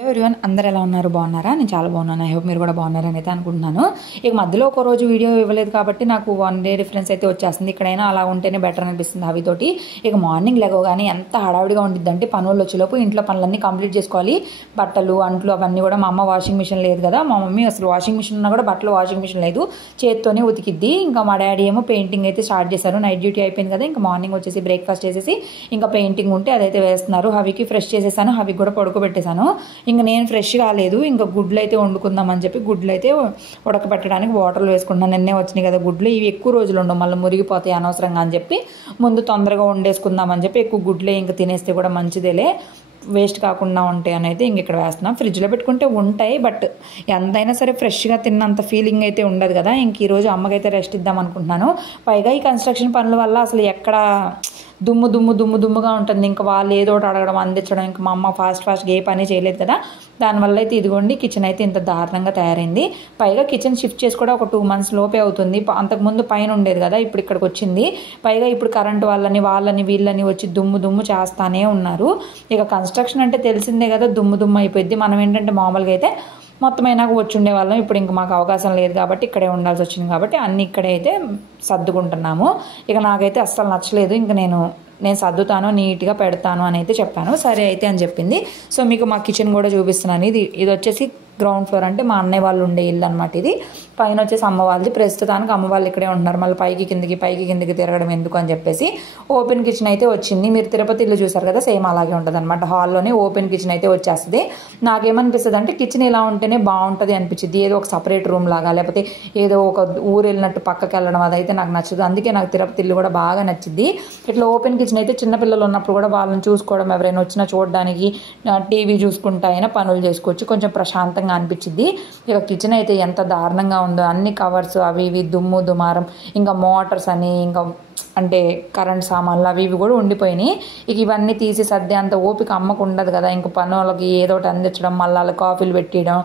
Everyone అందరు ఎలా ఉన్నారు బాగున్నారా నేను చాలా బాగున్నాను ఐ హోప్ మీరు కూడా బాగున్నారని అయితే అనుకుంటున్నాను ఇక మధ్యలో ఒక రోజు వీడియో ఇవ్వలేదు కాబట్టి నాకు 1 డే డిఫరెన్స్ అయితే వచ్చేస్తుంది ఇక్కడైనా అలా ఉంటేనే బెటర్ అనిపిస్తుంది అవితోటి ఇక మార్నింగ్ లేవగానే ఎంత హడావిడిగా ఉండిద్దంటే పనులు వచ్చేలోపు ఇంట్లో పనులన్నీ కంప్లీట్ చేసుకోవాలి బట్టలు అంట్లు అవన్నీ కూడా మా అమ్మ వాషింగ్ మిషన్ లేదు కదా మా మమ్మీ అసలు వాషింగ్ మిషన్ ఉన్నా కూడా బట్టలు వాషింగ్ మిషన్ లేదు చేత్తోనే ఉతికిద్ది ఇంకా మా డాడీ ఏమో పెయింటింగ్ అయితే స్టార్ట్ చేశారు నైట్ డ్యూటీ అయిపోయింది కదా ఇంకా మార్నింగ్ వచ్చేసి బ్రేక్ఫాస్ట్ చేసేసి ఇంకా పెయింటింగ్ ఉంటే అదైతే వేస్తున్నారు హవికి ఫ్రెష్ చేసేసాను హవికి కూడా పడుకోబెట్టేశాను ఇంకా నేను ఫ్రెష్ కాలేదు ఇంకా గుడ్లు అయితే వండుకుందామని చెప్పి గుడ్లు అయితే ఉడకబెట్టడానికి వాటర్లో వేసుకున్నాను నిన్నే వచ్చినాయి కదా గుడ్లు ఇవి ఎక్కువ రోజులు ఉండవు మళ్ళీ మురిగిపోతాయి అనవసరంగా అని చెప్పి ముందు తొందరగా వండేసుకుందామని చెప్పి ఎక్కువ గుడ్లే ఇంకా తినేస్తే కూడా మంచిదేలే వేస్ట్ కాకుండా ఉంటాయి అని అయితే ఇంక ఇక్కడ వేస్తున్నాం ఫ్రిడ్జ్లో పెట్టుకుంటే ఉంటాయి బట్ ఎంతైనా సరే ఫ్రెష్గా తిన్నంత ఫీలింగ్ అయితే ఉండదు కదా ఇంక ఈరోజు అమ్మకైతే రెస్ట్ ఇద్దాం అనుకుంటున్నాను పైగా ఈ కన్స్ట్రక్షన్ పనుల వల్ల అసలు ఎక్కడ దుమ్ముగా ఉంటుంది ఇంకా వాళ్ళు ఏదో ఒకటి అడగడం అందించడం ఇంకా మా అమ్మ ఫాస్ట్గా ఏ పని చేయలేదు కదా దానివల్ల అయితే ఇదిగోండి కిచెన్ అయితే ఇంత దారుణంగా తయారైంది పైగా కిచెన్ షిఫ్ట్ చేసి కూడా ఒక 2 months లోపే అవుతుంది అంతకుముందు పైన ఉండేది కదా ఇప్పుడు ఇక్కడికి వచ్చింది పైగా ఇప్పుడు కరెంట్ వాళ్ళని వీళ్ళని వచ్చి దుమ్ము చేస్తానే ఉన్నారు ఇక కన్స్ట్రక్షన్ అంటే తెలిసిందే కదా దుమ్ము అయిపోయింది మనం ఏంటంటే మామూలుగా అయితే మొత్తం అయినాక వచ్చి ఉండేవాళ్ళం ఇప్పుడు ఇంక మాకు అవకాశం లేదు కాబట్టి ఇక్కడే ఉండాల్సి వచ్చింది కాబట్టి అన్నీ ఇక్కడే అయితే సర్దుకుంటున్నాము ఇక నాకైతే అస్సలు నచ్చలేదు ఇంక నేను సర్దుతాను నీట్గా పెడతాను అని అయితే చెప్పాను సరే అయితే అని చెప్పింది సో మీకు మా కిచెన్ కూడా చూపిస్తున్నాను ఇది వచ్చేసి గ్రౌండ్ ఫ్లోర్ అంటే మా అన్నయ్య వాళ్ళు ఉండే ఇల్లు అనమాట ఇది పైన వచ్చేసి అమ్మ వాళ్ళది ప్రస్తుతానికి అమ్మ వాళ్ళు ఇక్కడే ఉంటున్నారు మళ్ళీ పైకి కిందకి తిరగడం ఎందుకు అని చెప్పేసి ఓపెన్ కిచెన్ అయితే వచ్చింది మీరు తిరుపతి ఇల్లు చూసారు కదా సేమ్ అలాగే ఉంటుంది అనమాట హాల్లోనే ఓపెన్ కిచెన్ అయితే వచ్చేస్తుంది నాకేమనిపిస్తుంది అంటే కిచెన్ ఇలా ఉంటేనే బాగుంటుంది అనిపించింది ఏదో ఒక సపరేట్ రూమ్ లాగా లేకపోతే ఏదో ఒక ఊరు వెళ్ళినట్టు పక్కకి వెళ్ళడం అదైతే నాకు నచ్చదు అందుకే నాకు తిరుపతి ఇల్లు కూడా బాగా నచ్చింది ఇట్లా ఓపెన్ కిచెన్ అయితే చిన్నపిల్లలు ఉన్నప్పుడు కూడా వాళ్ళని చూసుకోవడం ఎవరైనా వచ్చినా చూడడానికి టీవీ చూసుకుంటా అయినా పనులు చేసుకోవచ్చు కొంచెం ప్రశాంతంగా అనిపించింది ఇక కిచెన్ అయితే ఎంత దారుణంగా ఉందో అన్ని కవర్స్ అవి ఇవి దుమారం ఇంకా మోటార్స్ అని ఇంకా అంటే కరెంట్ సామాన్లు అవి ఇవి కూడా ఉండిపోయినాయి ఇక ఇవన్నీ తీసి సర్దే అంత ఓపిక అమ్మకు ఉండదు కదా ఇంకా పనులకి ఏదో ఒకటి అందించడం మళ్ళీ కాఫీలు పెట్టడం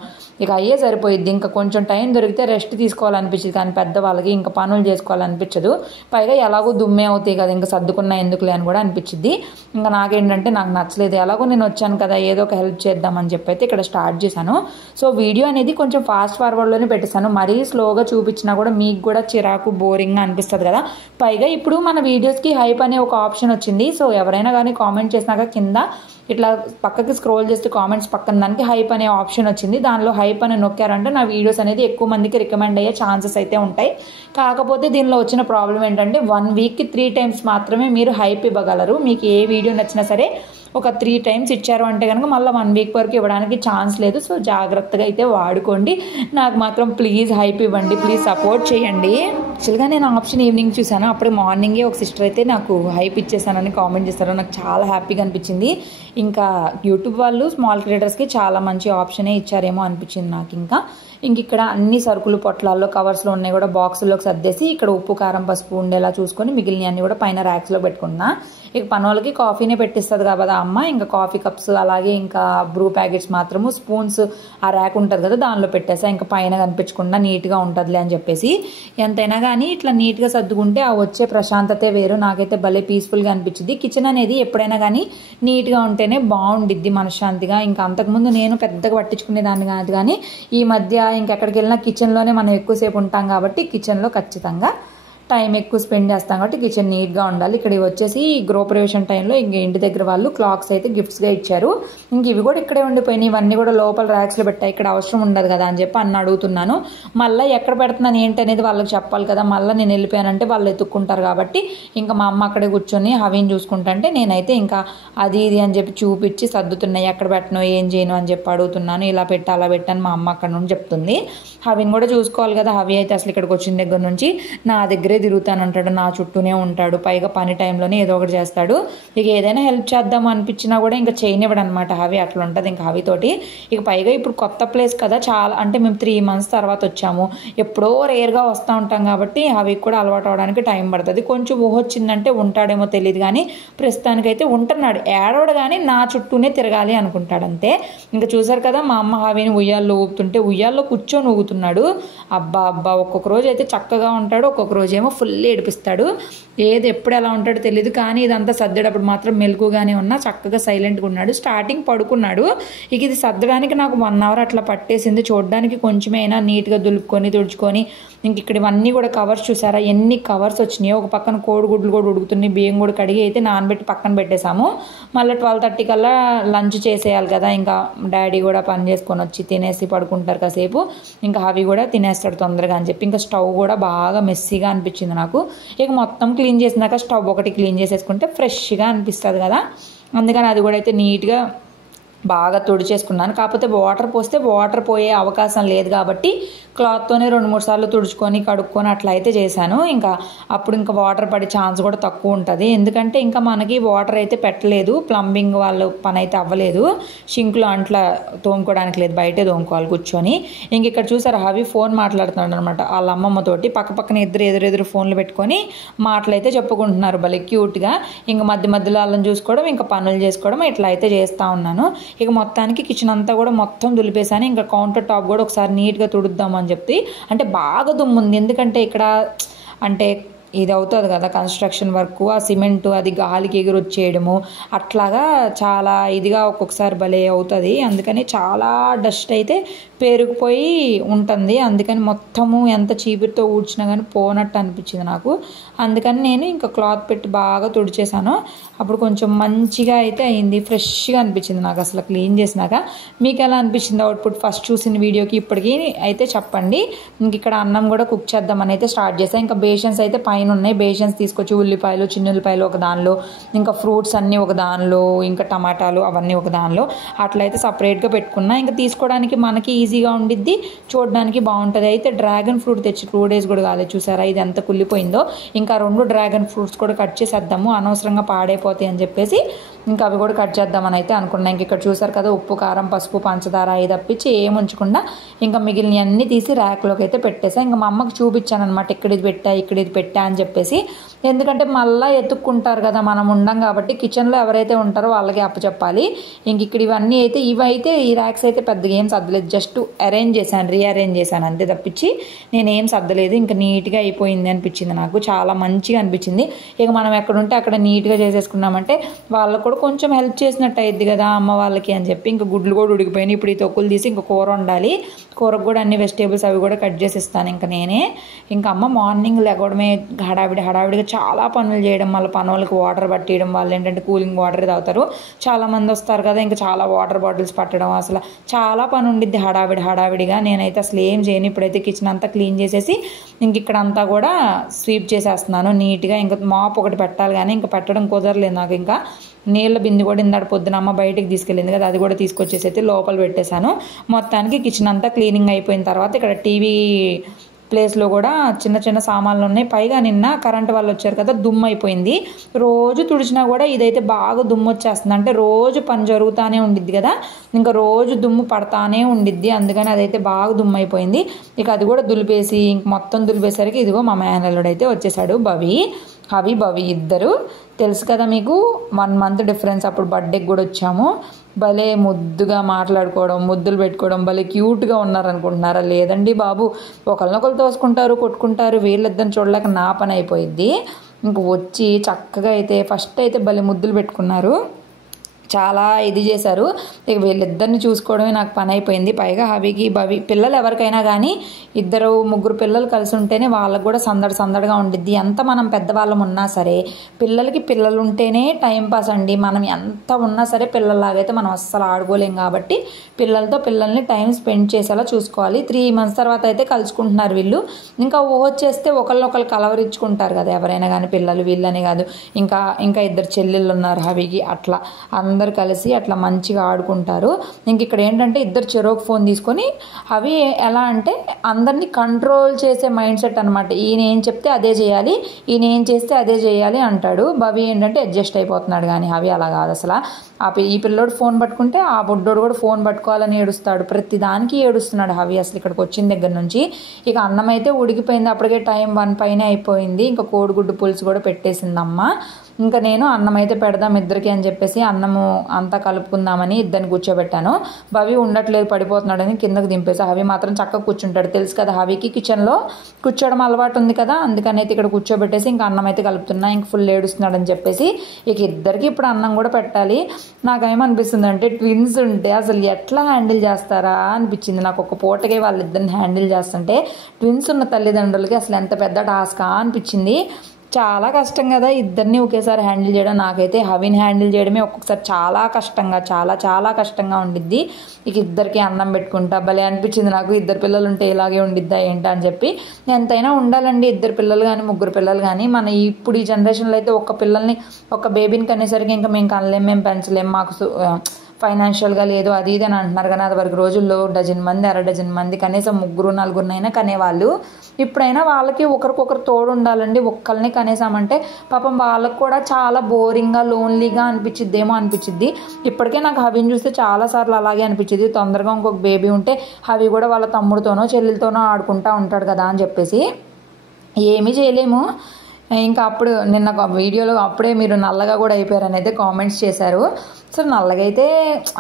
ఇక అయ్యే సరిపోయిద్ది ఇంకా కొంచెం టైం దొరికితే రెస్ట్ తీసుకోవాలనిపించింది కానీ పెద్దవాళ్ళకి ఇంకా పనులు చేసుకోవాలనిపించదు పైగా ఎలాగో దుమ్మే అవుతాయి కదా ఇంకా సర్దుకున్నా ఎందుకులే అని కూడా అనిపించింది ఇంకా నాకేంటంటే నాకు నచ్చలేదు ఎలాగో నేను వచ్చాను కదా ఏదో ఒక హెల్ప్ చేద్దామని చెప్పి అయితే ఇక్కడ స్టార్ట్ చేశాను సో వీడియో అనేది కొంచెం ఫాస్ట్ ఫార్వర్డ్లోనే పెట్టేశాను మరీ స్లోగా చూపించినా కూడా మీకు కూడా చిరాకు బోరింగ్గా అనిపిస్తుంది కదా పైగా ఇప్పుడు మన వీడియోస్కి హైప్ అనే ఒక ఆప్షన్ వచ్చింది సో ఎవరైనా కానీ కామెంట్ చేసినాక కింద ఇట్లా పక్కకి స్క్రోల్ చేస్తే కామెంట్స్ పక్కన దానికి హైప్ అనే ఆప్షన్ వచ్చింది దానిలో హైప్ అని నొక్కారంటే నా వీడియోస్ అనేది ఎక్కువ మందికి రికమెండ్ అయ్యే ఛాన్సెస్ అయితే ఉంటాయి కాకపోతే దీనిలో వచ్చిన ప్రాబ్లం ఏంటంటే 1 weekకి 3 times మాత్రమే మీరు హైప్ ఇవ్వగలరు మీకు ఏ వీడియో నచ్చినా సరే ఒక 3 times ఇచ్చారు అంటే కనుక మళ్ళీ 1 week వరకు ఇవ్వడానికి ఛాన్స్ లేదు సో జాగ్రత్తగా అయితే వాడుకోండి నాకు మాత్రం ప్లీజ్ హైప్ ఇవ్వండి ప్లీజ్ సపోర్ట్ చేయండి యాక్చువల్గా నేను ఆప్షన్ ఈవినింగ్ చూసాను అప్పుడే మార్నింగే ఒక సిస్టర్ అయితే నాకు హైప్ ఇచ్చేసానని కామెంట్ చేస్తారు నాకు చాలా హ్యాపీగా అనిపించింది ఇంకా యూట్యూబ్ వాళ్ళు స్మాల్ క్రియేటర్స్కి చాలా మంచి ఆప్షనే ఇచ్చారేమో అనిపించింది నాకు ఇంక ఇక్కడ అన్ని సరుకులు పొట్లాల్లో కవర్స్లో ఉన్నాయి కూడా బాక్సుల్లోకి సర్దేసి ఇక్కడ ఉప్పు కారం పసుపు ఉండేలా చూసుకొని మిగిలిన అన్ని కూడా పైన ర్యాక్స్లో పెట్టుకున్నా ఇక పనులకి కాఫీనే పెట్టిస్తుంది కదా అమ్మ ఇంకా కాఫీ కప్స్ అలాగే ఇంకా బ్రూ ప్యాకెట్స్ మాత్రము స్పూన్స్ ఆ ర్యాక్ ఉంటుంది కదా దానిలో పెట్టేసా ఇంకా పైన కనిపించకుండా నీట్గా ఉంటుందిలే అని చెప్పేసి ఎంతైనా కానీ ఇట్లా నీట్గా సర్దుకుంటే ఆ వచ్చే ప్రశాంతతే వేరు నాకైతే భలే పీస్ఫుల్గా అనిపించింది కిచెన్ అనేది ఎప్పుడైనా కానీ నీట్గా ఉంటేనే బాగుండిద్ది మనశ్శాంతిగా ఇంకా అంతకుముందు నేను పెద్దగా పట్టించుకునేదాన్ని కాదు కానీ ఈ మధ్య ఇంకెక్కడికి వెళ్ళినా కిచెన్లోనే మనం ఎక్కువసేపు ఉంటాం కాబట్టి కిచెన్లో ఖచ్చితంగా టైం ఎక్కువ స్పెండ్ చేస్తాం కాబట్టి కిచెన్ నీట్గా ఉండాలి ఇక్కడ వచ్చేసి గృహప్రవేశం టైంలో ఇంక ఇంటి దగ్గర వాళ్ళు క్లాక్స్ అయితే గిఫ్ట్స్గా ఇచ్చారు ఇంక ఇవి కూడా ఇక్కడే ఉండిపోయినాయి ఇవన్నీ కూడా లోపల ర్యాక్స్లో పెట్టాయి ఇక్కడ అవసరం ఉండదు కదా అని చెప్పి అన్న అడుగుతున్నాను మళ్ళీ ఎక్కడ పెడుతున్నాను ఏంటి అనేది వాళ్ళకి చెప్పాలి కదా మళ్ళీ నేను వెళ్ళిపోయానంటే వాళ్ళు ఎత్తుక్కుంటారు కాబట్టి ఇంకా మా అమ్మ అక్కడే కూర్చొని హవీని చూసుకుంటుంటే నేనైతే ఇంకా అది ఇది అని చెప్పి చూపించి సర్దుతున్నాయి ఎక్కడ పెట్టను ఏం చేయను అని చెప్పి అడుగుతున్నాను ఇలా పెట్టి అలా పెట్టాను మా అమ్మ అక్కడ నుండి చెప్తుంది హవీని కూడా చూసుకోవాలి కదా హవీ అయితే అసలు ఇక్కడికి వచ్చిన దగ్గర నుంచి నా దగ్గరే తిరుగుతానంటాడు నా చుట్టూనే ఉంటాడు పైగా పని టైంలోనే ఏదో ఒకటి చేస్తాడు ఇక ఏదైనా హెల్ప్ చేద్దాం అనిపించినా కూడా ఇంకా చేయనివ్వడు అనమాట హవి అట్లా ఉంటుంది ఇంకా హవితోటి ఇక పైగా ఇప్పుడు కొత్త ప్లేస్ కదా చాలా అంటే మేము 3 months తర్వాత వచ్చాము ఎప్పుడో రేర్గా వస్తూ ఉంటాం కాబట్టి హవికి కూడా అలవాటు అవడానికి టైం పడుతుంది కొంచెం ఊహ వచ్చిందంటే ఉంటాడేమో తెలియదు కానీ ప్రస్తుతానికైతే ఉంటున్నాడు ఏడవడు కానీ నా చుట్టూనే తిరగాలి అనుకుంటాడు అంతే ఇంకా చూసారు కదా మా అమ్మ హవిని ఉయ్యాల్లో ఊపుతుంటే ఉయ్యాల్లో కూర్చొని ఊగుతున్నాడు అబ్బా ఒక్కొక్క రోజు అయితే చక్కగా ఉంటాడు ఒక్కొక్క రోజు ఏమో ఫుల్ ఏడిపిస్తాడు. ఏది ఎప్పుడు ఎలా ఉంటాడో తెలియదు, కానీ ఇదంతా సర్దేటప్పుడు మాత్రం మెలకుగానే ఉన్నా, చక్కగా సైలెంట్గా ఉన్నాడు. స్టార్టింగ్ పడుకున్నాడు. ఇక ఇది సర్దడానికి నాకు 1 అవర్ అట్లా పట్టేసింది. చూడడానికి కొంచెమైనా నీట్గా దులుపుకొని తుడుచుకొని, ఇంక ఇక్కడ ఇవన్నీ కూడా కవర్స్ చూసారా ఎన్ని కవర్స్ వచ్చినాయో. ఒక పక్కన కోడిగుడ్లు కూడా ఉడుకుతున్నాయి, బియ్యం కూడా కడిగి అయితే నానబెట్టి పక్కన పెట్టేశాము. మళ్ళీ 12:30 కల్లా లంచ్ చేసేయాలి కదా. ఇంకా డాడీ కూడా పని చేసుకొని వచ్చి తినేసి పడుకుంటారు కాసేపు. ఇంకా అవి కూడా తినేస్తాడు తొందరగా అని చెప్పి. ఇంకా స్టవ్ కూడా బాగా మెస్సీగా అనిపించింది నాకు. ఇక మొత్తం క్లీన్ చేసినాక స్టవ్ ఒకటి క్లీన్ చేసేసుకుంటే ఫ్రెష్గా అనిపిస్తుంది కదా. అందుకని అది కూడా అయితే నీట్గా బాగా తుడిచేసుకున్నాను. కాకపోతే వాటర్ పోస్తే వాటర్ పోయే అవకాశం లేదు కాబట్టి క్లాత్తోనే 2-3 సార్లు తుడుచుకొని కడుక్కొని అట్లా అయితే చేశాను. ఇంకా అప్పుడు ఇంకా వాటర్ పడే ఛాన్స్ కూడా తక్కువ ఉంటుంది. ఎందుకంటే ఇంకా మనకి వాటర్ అయితే పెట్టలేదు, ప్లంబింగ్ వాళ్ళ పని అయితే అవ్వలేదు. షింక్లో అంట్లా తోముకోవడానికి లేదు, బయటే తోముకోవాలి కూర్చొని. ఇంక ఇక్కడ చూసారు అవి ఫోన్ మాట్లాడుతున్నాడు అనమాట వాళ్ళ అమ్మమ్మతోటి. పక్కన ఇద్దరు ఎదురెదురు ఫోన్లు పెట్టుకొని మాటలు అయితే చెప్పుకుంటున్నారు భలే క్యూట్గా. ఇంక మధ్యలో వాళ్ళని చూసుకోవడం, ఇంకా పనులు చేసుకోవడం ఇట్లా అయితే చేస్తూ ఉన్నాను. ఇక మొత్తానికి కిచెన్ అంతా కూడా మొత్తం దులిపేశాను. ఇంకా కౌంటర్ టాప్ కూడా ఒకసారి నీట్గా తుడుద్దామని చెప్పి. అంటే బాగా దుమ్ము ఉంది, ఎందుకంటే ఇక్కడ అంటే ఇది అవుతుంది కదా కన్స్ట్రక్షన్ వర్క్, ఆ సిమెంటు అది గాలికి ఎగురు వచ్చేయడము అట్లాగా చాలా ఇదిగా ఒక్కొక్కసారి భలే అవుతుంది. అందుకని చాలా డస్ట్ అయితే పేరుకుపోయి ఉంటుంది. అందుకని మొత్తము ఎంత చీపురుతో ఊడ్చినా కానీ పోనట్టు అనిపించింది నాకు. అందుకని నేను ఇంకా క్లాత్ పెట్టి బాగా తుడిచేసాను. అప్పుడు కొంచెం మంచిగా అయితే అయింది, ఫ్రెష్గా అనిపించింది నాకు అసలు క్లీన్ చేసినాక. మీకు ఎలా అనిపించింది అవుట్పుట్ ఫస్ట్ చూసిన వీడియోకి ఇప్పటికీ అయితే చెప్పండి. ఇంక ఇక్కడ అన్నం కూడా కుక్ చేద్దామని అయితే స్టార్ట్ చేసాను. ఇంకా బేషన్స్ అయితే పైన ఉన్నాయి, బేషన్స్ తీసుకొచ్చి ఉల్లిపాయలు చిన్న ఉల్లిపాయలు ఒక దానిలో, ఇంకా ఫ్రూట్స్ అన్నీ ఒక దానిలో, ఇంకా టమాటాలు అవన్నీ ఒక దానిలో అట్లయితే సపరేట్గా పెట్టుకున్నా. ఇంకా తీసుకోవడానికి మనకి ఈజీగా ఉండిద్ది, చూడడానికి బాగుంటుంది. అయితే డ్రాగన్ ఫ్రూట్ తెచ్చి 2 days కూడా కాలేదు, చూసారా ఇది ఎంత కుళ్ళిపోయిందో. ఇంకా 2 డ్రాగన్ ఫ్రూట్స్ కూడా కట్ చేసేద్దాము, అనవసరంగా పాడైపోతాయి అని చెప్పేసి ఇంకా అవి కూడా కట్ చేద్దామని అయితే అనుకున్నాను. ఇంక ఇక్కడ చూసారు కదా ఉప్పు కారం పసుపు పంచదార అవి తప్పించి ఏం ఉంచకుండా ఇంకా మిగిలిన అన్నీ తీసి ర్యాక్లోకి అయితే పెట్టేసా. ఇంకా మా అమ్మకి చూపించాను అనమాట, ఇక్కడ ఇది పెట్టా అని చెప్పేసి. ఎందుకంటే మళ్ళీ ఎత్తుక్కుంటారు కదా, మనం ఉండం కాబట్టి కిచెన్లో ఎవరైతే ఉంటారో వాళ్ళకి అప్పచెప్పాలి. ఇంక ఇక్కడ ఇవన్నీ అయితే ఇవైతే ఈ ర్యాక్స్ అయితే పెద్దగా ఏం సర్దలేదు, జస్ట్ రీఅరేంజ్ చేశాను అంతే తప్పించి నేనేం సర్దలేదు. ఇంకా నీట్గా అయిపోయింది అనిపించింది నాకు, చాలా మంచిగా అనిపించింది. ఇక మనం ఎక్కడుంటే అక్కడ నీట్గా చేసేసుకున్నామంటే వాళ్ళకు కూడా కొంచెం హెల్ప్ చేసినట్టు అయ్యిద్ది కదా అమ్మ వాళ్ళకి అని చెప్పి. ఇంకా గుడ్లు కూడా ఉడికిపోయినాయి, ఇప్పుడు ఈ తొక్కులు తీసి ఇంకా కూర వండాలి. కూరకు కూడా అన్ని వెజిటేబుల్స్ అవి కూడా కట్ చేసిస్తాను ఇంకా నేనే. ఇంకా అమ్మ మార్నింగ్ లేకపోవడమే హడావిడిగా చాలా పనులు చేయడం, మళ్ళీ పనులకు వాటర్ పట్టేయడం, వాళ్ళు ఏంటంటే కూలింగ్ వాటర్ తాగుతారు, చాలామంది వస్తారు కదా, ఇంకా చాలా వాటర్ బాటిల్స్ పట్టడం, అసలు చాలా పని ఉండిద్ది హడావిడిగా. నేనైతే అసలు ఏం చేయను. ఇప్పుడైతే కిచెన్ అంతా క్లీన్ చేసేసి ఇంక ఇక్కడ అంతా కూడా స్వీప్ చేసేస్తున్నాను నీట్గా. ఇంకా మాప్ ఒకటి పెట్టాలి కానీ ఇంకా పెట్టడం కుదరలేదు నాకు. ఇంకా నీళ్ళ బింది కూడా ఇందాక పొద్దున అమ్మ బయటికి తీసుకెళ్ళింది కదా, అది కూడా తీసుకొచ్చేసి అయితే లోపల పెట్టేశాను. మొత్తానికి కిచెన్ అంతా క్లీనింగ్ అయిపోయిన తర్వాత ఇక్కడ టీవీ ప్లేస్లో కూడా చిన్న సామాన్లు ఉన్నాయి. పైగా నిన్న కరెంట్ వాళ్ళు వచ్చారు కదా, దుమ్ము అయిపోయింది. రోజు తుడిచినా కూడా ఇదైతే బాగా దుమ్ము వచ్చేస్తుంది, అంటే రోజు పని జరుగుతూనే ఉండిద్ది కదా, ఇంకా రోజు దుమ్ము పడతానే ఉండిద్ది. అందుకని అదైతే బాగా దుమ్ము అయిపోయింది. ఇక అది కూడా దులిపేసి ఇంక మొత్తం దులిపేసరికి ఇదిగో మా మేనల్లుడు అయితే వచ్చేసాడు, భవి ఇద్దరు తెలుసు కదా మీకు, 1 month డిఫరెన్స్. అప్పుడు బర్త్డేకి కూడా వచ్చాము. భలే ముద్దుగా మాట్లాడుకోవడం, ముద్దులు పెట్టుకోవడం, భలే క్యూట్గా ఉన్నారనుకుంటున్నారా? లేదండి బాబు, ఒకరినొకరు తోసుకుంటారు కొట్టుకుంటారు, వీళ్ళిద్దరిని చూడలేక నా పని అయిపోయిద్ది. ఇంక వచ్చి చక్కగా అయితే ఫస్ట్ అయితే భలే ముద్దులు పెట్టుకున్నారు, చాలా ఇది చేశారు. ఇక వీళ్ళిద్దరిని చూసుకోవడమే నాకు పని అయిపోయింది. పైగా భవి పిల్లలు ఎవరికైనా కానీ 2-3 పిల్లలు కలిసి ఉంటేనే వాళ్ళకు కూడా సందడిగా ఉండిద్ది. ఎంత మనం పెద్దవాళ్ళం ఉన్నా సరే పిల్లలు ఉంటేనే టైంపాస్ అండి. మనం ఎంత ఉన్నా సరే పిల్లల్లాగైతే మనం అస్సలు ఆడుకోలేం కాబట్టి పిల్లల్ని టైం స్పెండ్ చేసేలా చూసుకోవాలి. 3 months తర్వాత అయితే కలుసుకుంటున్నారు వీళ్ళు. ఇంకా వచ్చేస్తే ఒకళ్ళొకళ్ళు కలవరించుకుంటారు కదా ఎవరైనా కానీ, పిల్లలు వీళ్ళని కాదు. ఇంకా 2 చెల్లెళ్ళు ఉన్నారు హవికి, అట్లా అందరు కలిసి అట్లా మంచిగా ఆడుకుంటారు. ఇంక ఇక్కడ ఏంటంటే ఇద్దరు చెరోక్ ఫోన్ తీసుకొని అవి ఎలా అంటే అందరినీ కంట్రోల్ చేసే మైండ్ సెట్ అనమాట. ఈయన ఏం చెప్తే అదే చేయాలి, ఈయన ఏం చేస్తే అదే చేయాలి అంటాడు. భవి ఏంటంటే అడ్జస్ట్ అయిపోతున్నాడు, కానీ అవి అలా కాదు అసలు. ఈ పిల్లోడు ఫోన్ పట్టుకుంటే ఆ బుడ్డోడు కూడా ఫోన్ పట్టుకోవాలని ఏడుస్తాడు, ప్రతి దానికి ఏడుస్తున్నాడు హవి అసలు ఇక్కడికి వచ్చిన దగ్గర నుంచి. ఇక అన్నం అయితే ఉడికిపోయింది, అప్పటికే టైం 1 పైన అయిపోయింది. ఇంకా కోడిగుడ్డు పులుసు కూడా పెట్టేసింది అమ్మ. ఇంకా నేను అన్నం అయితే పెడదాం ఇద్దరికి అని చెప్పేసి అన్నము అంతా కలుపుకుందామని ఇద్దరిని కూర్చోబెట్టాను. భవి ఉండట్లేదు పడిపోతున్నాడని కిందకు దింపేసి, హవి మాత్రం చక్కగా కూర్చుంటాడు. తెలుసు కదా హవికి కిచెన్లో కూర్చోవడం అలవాటు ఉంది కదా, అందుకని అయితే ఇక్కడ కూర్చోబెట్టేసి ఇంకా అన్నం అయితే కలుపుతున్నా. ఇంక ఫుల్ ఏడుస్తున్నాడు అని చెప్పేసి ఇక ఇద్దరికి ఇప్పుడు అన్నం కూడా పెట్టాలి. నాకేమనిపిస్తుంది అంటే ట్విన్స్ ఉంటే అసలు ఎట్లా హ్యాండిల్ చేస్తారా అనిపించింది నాకు. ఒక పూటకే వాళ్ళిద్దరిని హ్యాండిల్ చేస్తుంటే ట్విన్స్ ఉన్న తల్లిదండ్రులకి అసలు ఎంత పెద్ద టాస్కా అనిపించింది. చాలా కష్టం కదా ఇద్దరిని ఒకేసారి హ్యాండిల్ చేయడం. నాకైతే హవిని హ్యాండిల్ చేయడమే ఒక్కొక్కసారి చాలా కష్టంగా చాలా కష్టంగా ఉండిద్ది. ఇక ఇద్దరికి అన్నం పెట్టుకుంటా భలే అనిపించింది నాకు. ఇద్దరు పిల్లలు ఉంటే ఇలాగే ఉండిద్దా ఏంటా అని చెప్పి. ఎంతైనా ఉండాలండి ఇద్దరు పిల్లలు కానీ ముగ్గురు పిల్లలు కానీ. మన ఇప్పుడు ఈ జనరేషన్లో అయితే ఒక బేబీని కనేసరికి ఇంకా మేము కనలేం, మేము పెంచలేం, మాకు ఫైనాన్షియల్గా లేదు అది ఇది అని అంటున్నారు. కానీ అది వరకు రోజుల్లో డజన్ మంది అర డజన్ మంది కనీసం 3-4 కనేవాళ్ళు. ఇప్పుడైనా వాళ్ళకి ఒకరికొకరు తోడు ఉండాలండి. ఒక్కరిని కనేసామంటే పాపం వాళ్ళకు కూడా చాలా బోరింగ్గా లోన్లీగా అనిపించిద్ది. ఇప్పటికే నాకు హవిని చూస్తే చాలాసార్లు అలాగే అనిపించింది. తొందరగా ఇంకొక బేబీ ఉంటే హవి కూడా వాళ్ళ తమ్ముడితోనో చెల్లెలతోనో ఆడుకుంటూ ఉంటాడు కదా అని చెప్పేసి. ఏమీ చేయలేము. ఇంకా అప్పుడు నిన్న వీడియోలో అప్పుడే మీరు నల్లగా కూడా అయిపోయారని అయితే కామెంట్స్ చేశారు. సో నల్లగా అయితే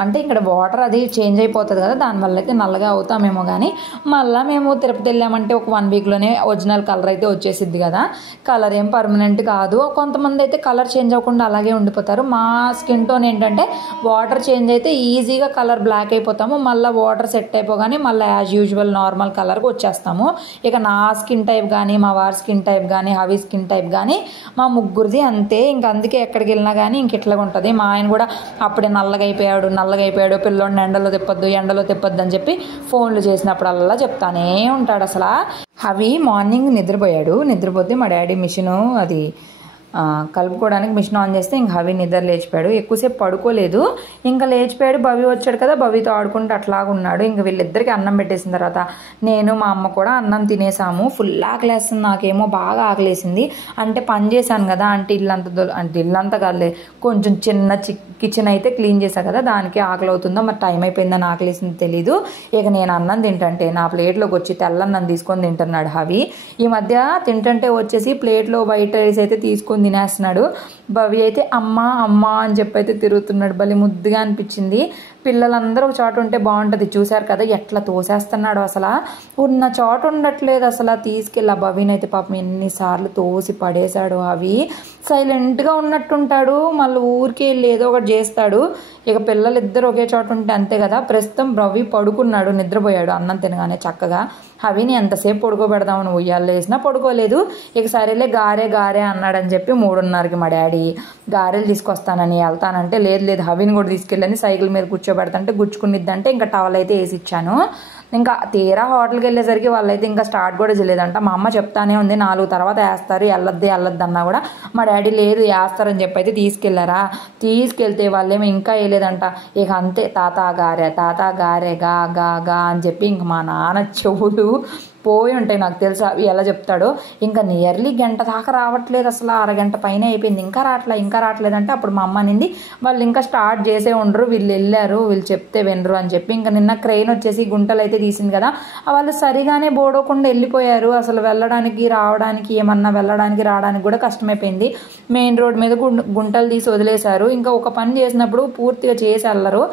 అంటే ఇక్కడ వాటర్ అది చేంజ్ అయిపోతుంది కదా, దానివల్ల అయితే నల్లగా అవుతామేమో. కానీ మళ్ళీ మేము తిరుపతి వెళ్ళామంటే ఒక 1 వీక్లోనే ఒరిజినల్ కలర్ అయితే వచ్చేసిద్ది కదా. కలర్ ఏం పర్మనెంట్ కాదు. కొంతమంది అయితే కలర్ చేంజ్ అవ్వకుండా అలాగే ఉండిపోతారు. మా స్కిన్ టోన్ ఏంటంటే వాటర్ చేంజ్ అయితే ఈజీగా కలర్ బ్లాక్ అయిపోతాము. మళ్ళీ వాటర్ సెట్ అయిపోగానే మళ్ళీ యాజ్ యూజువల్ నార్మల్ కలర్కి వచ్చేస్తాము. ఇక నా స్కిన్ టైప్ కానీ మా వారి స్కిన్ టైప్ కానీ హవి స్కిన్ టైప్ కానీ మా ముగ్గురిది అంతే. ఇంక అందుకే ఎక్కడికి వెళ్ళినా కానీ ఇంక ఇట్లా ఉంటుంది. మా ఆయన కూడా అప్పుడే నల్లగా అయిపోయాడు పిల్లోడిని ఎండలో తిప్పొద్దు అని చెప్పి ఫోన్లు చేసినప్పుడల్లా చెప్తానే ఉంటాడు. అసలు అవి మార్నింగ్ నిద్రపోతే మా డాడీ మిషను అది కలుపుకోవడానికి మిషన్ ఆన్ చేస్తే ఇంక హవి నిద్ర లేచిపోయాడు. ఎక్కువసేపు పడుకోలేదు. ఇంకా లేచిపోయాడు. భవి వచ్చాడు కదా, భవితో ఆడుకుంటూ అట్లాగా ఉన్నాడు. ఇంక వీళ్ళిద్దరికి అన్నం పెట్టేసిన తర్వాత నేను మా అమ్మ కూడా అన్నం తినేసాము. ఫుల్ ఆకలేస్తుంది. నాకేమో బాగా ఆకలేసింది. అంటే పని చేశాను కదా, అంటే ఇల్లంతా కాదులే, కొంచెం చిన్న కిచెన్ అయితే క్లీన్ చేశాను కదా, దానికి ఆకలి అవుతుందో మరి టైం అయిపోయిందని ఆకలేసింది తెలీదు. ఇక నేను అన్నం తింటంటే నా ప్లేట్లోకి వచ్చి తెల్లన్నం తీసుకొని తింటున్నాడు హవి. ఈ మధ్య తింటంటే వచ్చేసి ప్లేట్లో వైట్ రైస్ అయితే తీసుకొని తినేస్తున్నాడు. భవి అయితే అమ్మ అని చెప్పి అయితే తిరుగుతున్నాడు. భలే ముద్దుగా అనిపించింది. పిల్లలందరూ ఒక చోట ఉంటే బాగుంటుంది. చూశారు కదా ఎట్లా తోసేస్తున్నాడు. అసలు ఉన్న చోట ఉండట్లేదు. అసలు తీసుకెళ్ళి ఆ భవిని అయితే పాపం ఎన్నిసార్లు తోసి పడేశాడు. అవి సైలెంట్గా ఉన్నట్టుంటాడు, మళ్ళీ ఊరికే వెళ్ళి ఏదో ఒకటి చేస్తాడు. ఇక పిల్లలు ఇద్దరు ఒకే చోట ఉంటే అంతే కదా. ప్రస్తుతం భవి పడుకున్నాడు, నిద్రపోయాడు అన్నం తినగానే చక్కగా. హవిని ఎంతసేపు పడుకోబెడదామని ఉయ్యాలు వేసినా పడుకోలేదు. ఇక సరేలే గారే అన్నాడని చెప్పి 3:30కి మా డాడీ గారెలు తీసుకొస్తానని వెళ్తానంటే లేదు హవిని కూడా తీసుకెళ్ళని సైకిల్ మీద కూర్చోబెడతాంటే గుచ్చుకునిద్దంటే ఇంకా టవల్ అయితే వేసి ఇచ్చాను. ఇంకా తీరా హోటల్కి వెళ్ళేసరికి వాళ్ళైతే ఇంకా స్టార్ట్ కూడా చేయలేదంట. మా అమ్మ చెప్తానే ఉంది 4 తర్వాత వేస్తారు, వెళ్ళొద్దు అన్నా కూడా మా డాడీ లేదు వేస్తారని చెప్పి అయితే తీసుకెళ్తే వాళ్ళేమో ఇంకా వేయలేదంట. ఇక అంతే తాత గారే గా అని చెప్పి ఇంక మా నాన్న చెవులు పోయి ఉంటాయి నాకు తెలుసా ఎలా చెప్తాడో. ఇంకా నియర్లీ గంట దాకా రావట్లేదు. అసలు అరగంట పైన అయిపోయింది, ఇంకా రావట్లేదంటే అప్పుడు మా అమ్మ అనింది వాళ్ళు ఇంకా స్టార్ట్ చేసే ఉండరు, వీళ్ళు వెళ్ళారు, వీళ్ళు చెప్తే వినరు అని చెప్పి. ఇంకా నిన్న క్రెయిన్ వచ్చేసి గుంటలు అయితే తీసింది కదా, వాళ్ళు సరిగానే బోడకుండా వెళ్ళిపోయారు. అసలు వెళ్ళడానికి రావడానికి కూడా కష్టమైపోయింది. మెయిన్ రోడ్ మీద గుంటలు తీసి వదిలేశారు. ఇంకా ఒక పని చేసినప్పుడు పూర్తిగా చేసి వెళ్ళరు,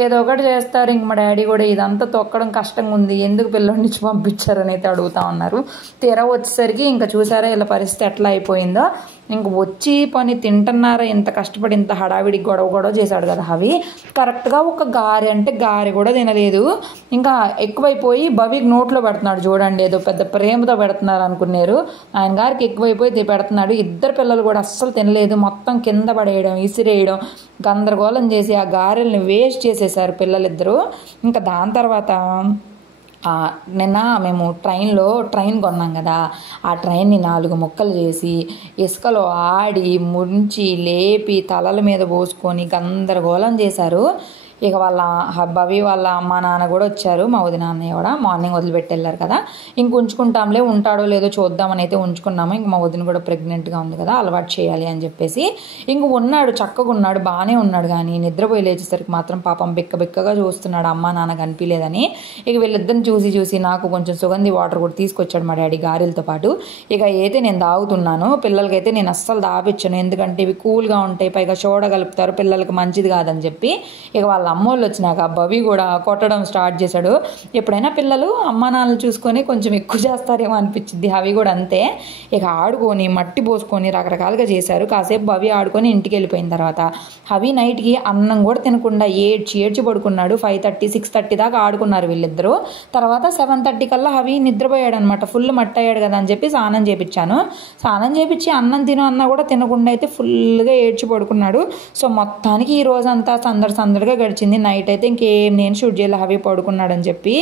ఏదో ఒకటి చేస్తారు. ఇంక మా డాడీ కూడా ఇదంతా తొక్కడం కష్టంగా ఉంది, ఎందుకు పిల్లోడిని ఇచ్చి పంపించారని అయితే అడుగుతా ఉన్నారు. తీరా వచ్చేసరికి ఇంకా చూసారా ఇలా పరిస్థితి ఎట్లా అయిపోయిందో. ఇంక వచ్చి పని తింటున్నారా, ఇంత కష్టపడి ఇంత హడావిడి గొడవ చేశాడు కదా అవి. కరెక్ట్గా ఒక గారె కూడా తినలేదు. ఇంకా ఎక్కువైపోయి భవికి నోట్లో పెడుతున్నాడు చూడండి, ఏదో పెద్ద ప్రేమతో పెడుతున్నారు అనుకున్నారు. ఆయన గారికి ఎక్కువైపోయి పెడుతున్నాడు. ఇద్దరు పిల్లలు కూడా అస్సలు తినలేదు. మొత్తం కింద పడేయడం, ఇసిరేయడం, గందరగోళం చేసి ఆ గారెల్ని వేస్ట్ చేసేసారు పిల్లలిద్దరూ. ఇంకా దాని తర్వాత నిన్న మేము ట్రైన్ కొన్నాం కదా, ఆ ట్రైన్ని 4 ముక్కలు చేసి ఇసుకలో ఆడి ముంచి లేపి తలల మీద పోసుకొని గందరగోళం చేశారు. ఇక వాళ్ళ భవి వాళ్ళ అమ్మ నాన్న కూడా వచ్చారు, మా వదిన అన్నయ్య కూడా మార్నింగ్ వదిలిపెట్టి వెళ్ళారు కదా. ఇంక ఉంచుకుంటాంలే, ఉంటాడో లేదో చూద్దామని అయితే ఉంచుకున్నాము. ఇంక మా వదిన కూడా ప్రెగ్నెంట్గా ఉంది కదా, అలవాటు చేయాలి అని చెప్పేసి. ఇంక ఉన్నాడు, చక్కగా ఉన్నాడు, బాగానే ఉన్నాడు. కానీ నిద్రపోయి లేచేసరికి మాత్రం పాపం బిక్కగా చూస్తున్నాడు, అమ్మ నాన్న కనిపించలేదని. ఇక వీళ్ళిద్దరిని చూసి నాకు కొంచెం సుగంధి వాటర్ కూడా తీసుకొచ్చాడు మా డాడీ గారెలతో పాటు. ఇక అయితే నేను తాగుతున్నాను. పిల్లలకైతే నేను అస్సలు తాపించాను, ఎందుకంటే ఇవి కూల్గా ఉంటాయి, పైగా సోడా కలుపుతారు, పిల్లలకి మంచిది కాదని చెప్పి. ఇక వాళ్ళ అమ్మోళ్ళు వచ్చినాక భవి కూడా కొట్టడం స్టార్ట్ చేశాడు. ఎప్పుడైనా పిల్లలు అమ్మ నాన్నలు చూసుకొని కొంచెం ఎక్కువ చేస్తారేమో అనిపించింది. అవి కూడా అంతే. ఇక ఆడుకొని మట్టి పోసుకొని రకరకాలుగా చేశారు. కాసేపు భవి ఆడుకొని ఇంటికి వెళ్ళిపోయిన తర్వాత హవి నైట్కి అన్నం కూడా తినకుండా ఏడ్చి పడుకున్నాడు. 5:30, 6:30 దాకా ఆడుకున్నారు వీళ్ళిద్దరూ. తర్వాత 7:30 కల్లా హవి నిద్రపోయాడు అనమాట. ఫుల్ మట్టి అయ్యాడు కదా అని చెప్పి స్నానం చేయించాను. స్నానం చేయించి అన్నం తిను అన్నా కూడా తినకుండా అయితే ఫుల్గా ఏడ్చి పడుకున్నాడు. సో మొత్తానికి ఈ రోజంతా సందడిగా గడిచింది. నైట్ అయితే ఇంకేం నేను షూట్ చేయాలి, హవి పడుకున్నాడని చెప్పి.